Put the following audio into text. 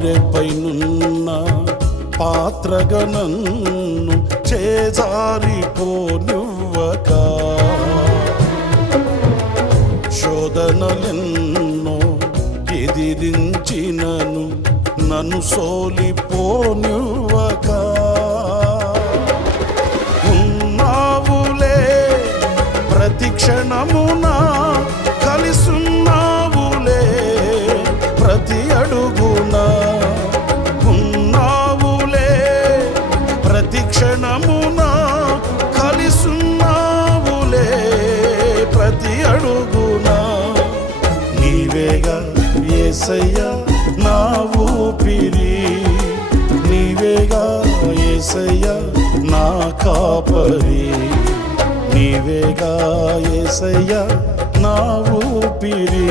పారెపైనున్న పాత్రగా నన్ను చేజారిపోనివ్వక, శోధనలెన్నో ఎదిరించినను నన్ను సోలిపోనివ్వక, ఉన్నావులే ప్రతి క్షణమునా కలిసున్నావులే ప్రతి అడుగునా, ఉన్నావులే ప్రతి క్షణమునా కలిసున్నావులే ప్రతి అడుగునా. నీవేగా యేసయ్యా నా ఊపిరి, నీవేగా యేసయ్యా నా కాపరి, నీవేగా యేసయ్యా నా ఊపిరి,